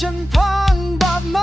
ฉันพังบาปไหม